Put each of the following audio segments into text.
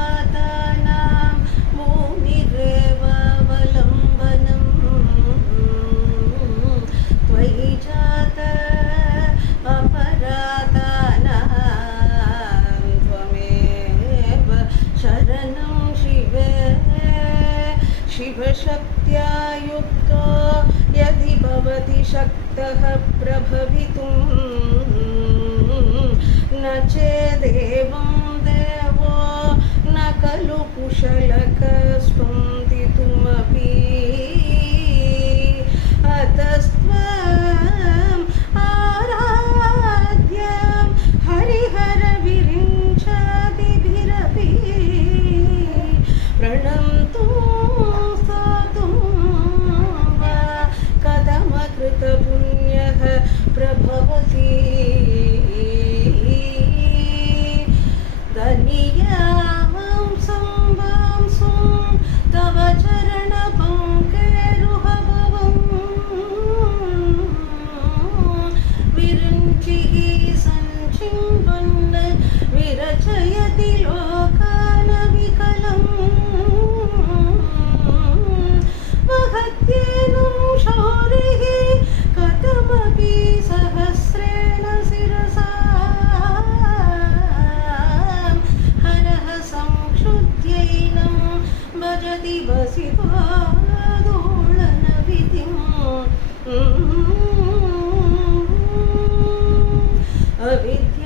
कलितपातानां भूमिरेवावलम्बनं त्वयि जात अपराधानां त्वमेव शरणं शिवे शिवशक्त्या युक्तो यदि भवति शक्तः प्रभवितुं न चेदेवं देवो न खलु कुशलकस्पन्दितुमपि अतस्त्वम् आराध्यं हरिहरविरिञ्चादिभिरपि प्रणन्तुं स्तोतुं वा कथमकृतपुण्यः प्रभवति धन्यां संवांसुं तव चरणपङ्केरुहभवं विरुञ्चिः सञ्चिन्वन् विरचयति लोकानविकलम् वहत्येनं शौरिः कथमपि सहस्रेण शिरसा हरः संक्षुद्यैनं भजति वसितो दोलनविधिम्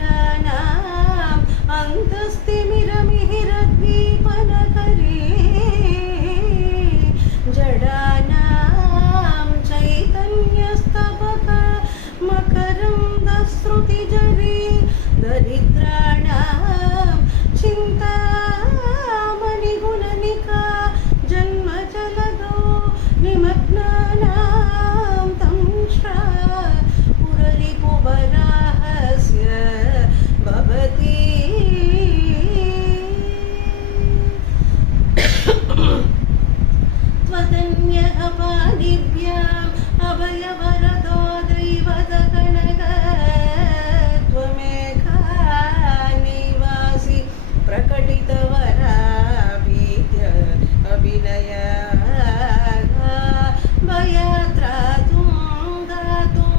अविद्यानाम् अन्तस्तिमिरमिहिरद्वीपनगरे जडानां चैतन्यस्तबक मकरन्दस्रुतिजरी दरिद्राणां चिन्तामणिगुणनिका जन्मजलदो निमग्नानां तंष्ट्रा पुररिपुवराहस्य भवति त्वदन्यः पाणिभ्याम् अभयवरदो दैवतगणक त्वमेका निवासि प्रकटितवराभीत्य अभिनय भयात्रातुं दातुं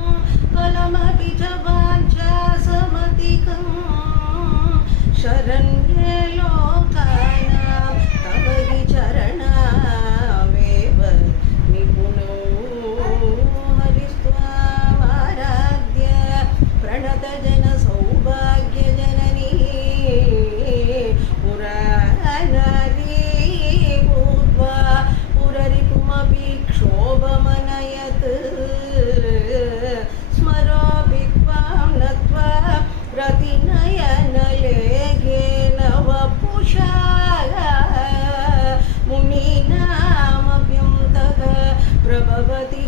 फलमपि च वाञ्छासमधिकं शरण्ये लोकानां तव हि चरणावेव निपुणो हरिस्त्वामाराध्य प्रणतजनसौभाग्यजननी पुरानारी भूत्वा पुररिपुमपि क्षोभमनयत् स्मरोऽपि त्वां नत्वा प्रतिनयनलेघेन वपुषा मुनीनामभ्यन्तः प्रभवति